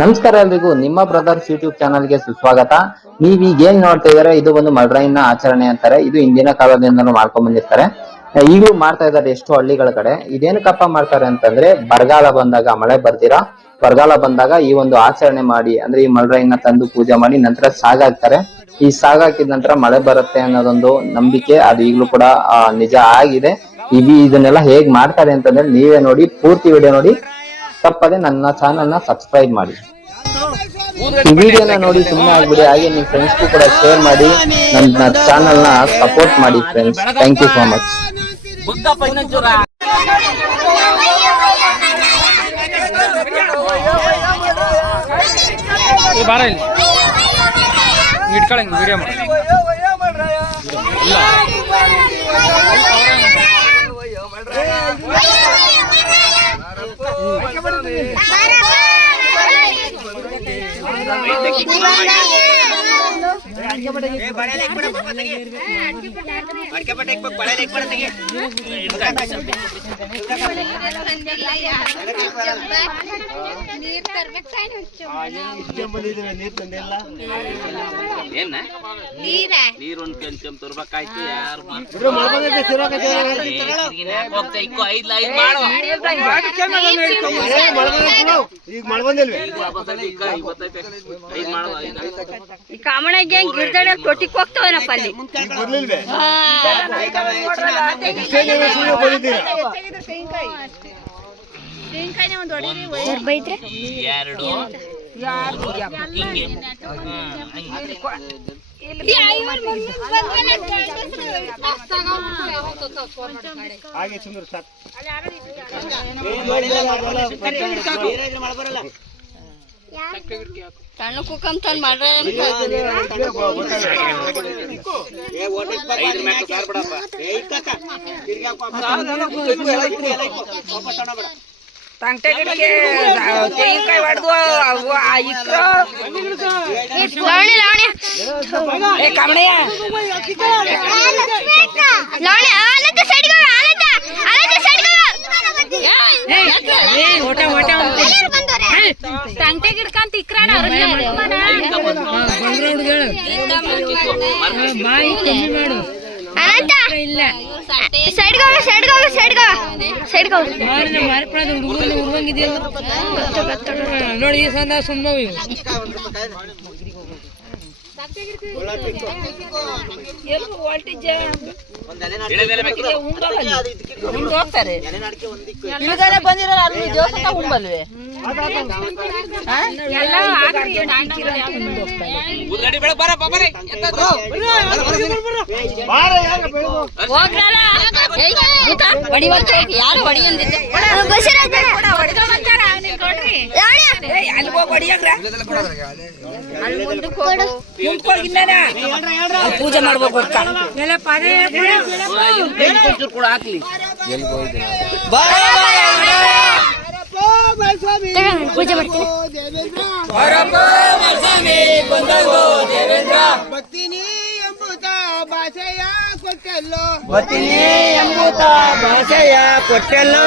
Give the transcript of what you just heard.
ನಮಸ್ಕಾರ ಎಲ್ರಿಗೂ, ನಿಮ್ಮ ಬ್ರದರ್ಸ್ ಯೂಟ್ಯೂಬ್ ಚಾನಲ್ಗೆ ಸುಸ್ವಾಗತ. ನೀವ್ ಈಗ ಏನ್ ನೋಡ್ತಾ ಇದಾರೆ ಇದು ಒಂದು ಮಲ್ಡ್ರೈನ್ ಆಚರಣೆ ಅಂತಾರೆ. ಇದು ಹಿಂದಿನ ಕಾಲದಿಂದನೂ ಮಾಡ್ಕೊಂಡ್ ಬಂದಿರ್ತಾರೆ, ಈಗಲೂ ಮಾಡ್ತಾ ಇದಾರೆ ಎಷ್ಟು ಹಳ್ಳಿಗಳ ಕಡೆ. ಇದೇನಕ್ಕಪ್ಪ ಮಾಡ್ತಾರೆ ಅಂತಂದ್ರೆ, ಬರಗಾಲ ಬಂದಾಗ, ಮಳೆ ಬರ್ದಿರಾ ಬರಗಾಲ ಬಂದಾಗ ಈ ಒಂದು ಆಚರಣೆ ಮಾಡಿ, ಅಂದ್ರೆ ಈ ಮಲ್ಡ್ರೈನ್ ತಂದು ಪೂಜೆ ಮಾಡಿ ನಂತರ ಸಾಗಾಕ್ತಾರೆ. ಈ ಸಾಗಾಕಿದ ನಂತರ ಮಳೆ ಬರುತ್ತೆ ಅನ್ನೋದೊಂದು ನಂಬಿಕೆ, ಅದು ಈಗಲೂ ಕೂಡ ನಿಜ ಆಗಿದೆ. ಇದನ್ನೆಲ್ಲ ಹೇಗ್ ಮಾಡ್ತಾರೆ ಅಂತಂದ್ರೆ ನೀವೇ ನೋಡಿ, ಪೂರ್ತಿ ವಿಡಿಯೋ ನೋಡಿ. ತಪ್ಪದೆ ನನ್ನ ಚಾನಲ್ ನ ಸಬ್ಸ್ಕ್ರೈಬ್ ಮಾಡಿ. ಈ ವಿಡಿಯೋನ ನೋಡಿ ಸುಮ್ಮನೆ ಆಗ್ಬಿಡಿ, ಹಾಗೆ ನಿಮ್ ಫ್ರೆಂಡ್ಸ್ಗೂ ಕೂಡ ಶೇರ್ ಮಾಡಿ, ನನ್ನ ಚಾನಲ್ ನ ಸಪೋರ್ಟ್ ಮಾಡಿ friends. Thank you so much. Video ನೀರು ಒಂದ್ ಕೆಂಚಮ್ ತರ್ಬೇಕಾಯ್ತು. ಯಾರು ಕಾಮಣಿಗೆ ಗಿಡದಡೆ ತೊಟ್ಟಿಗೆ ಹೋಗ್ತವನಪ್ಪ ಅಲ್ಲಿ. ಎರಡು ಹಾಗೆ ಚಂದ್ರ ಸಾಕು. ಸಣ್ಣ ಕುಕ್ಕಂ ತಂದ್ ಮಾಡ್ರೆ ತಂಗಟೆ ಗಿಡಕ್ಕೆ ತೆಂಗಿನಕಾಯಿ ಹೊಡೆದು ಕಾಮಣಯ್ಯ ತಂಗಟೆ ಗಿಡಕಂತ ಇಕ್ರಾಣ ನೋಡಿ ಈ ಸಂದ ಸುಮ್ಮನೆ ಹೋಗ್ತಾರೆ ಬಂದಿರಲ್ಲ ಅಲ್ಲಿ ದೇವಸ್ಥಾನ ಉಂಬಲ್ವೇ ಯಾರು ಹೊಡಿ ಅಂದಿದ್ದೆ ಪೂಜೆ ಮಾಡ್ಬೇಕು ಹಾಕ್ಲಿ. ಪೂಜೆ ಮಾಡ್ತೀನಿ. ಭಕ್ತಿನಿ ಎಂಬುದ ಭಾಷೆಯ ಕೊಟ್ಟೆಲ್ಲೋ, ಭಕ್ತಿನಿ ಎಂಬುದ ಭಾಷೆಯ ಕೊಟ್ಟೆಲ್ಲೋ,